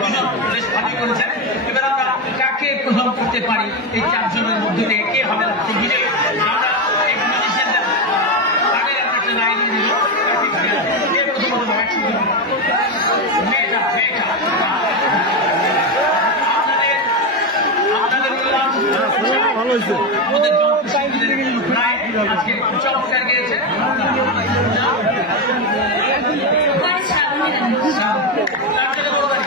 দুজন বেশ ভালোই করেছেন। এবার আমরা কাকে প্রথম করতে পারি এই 4 জনের মধ্যে থেকে কে হবে ঘিরে আমরা এই মিউজিশিয়ানদের আগের একটা লাইন দিল কে প্রথমত মেয়েটা আমাদের আজকে চমৎকার গিয়েছে তার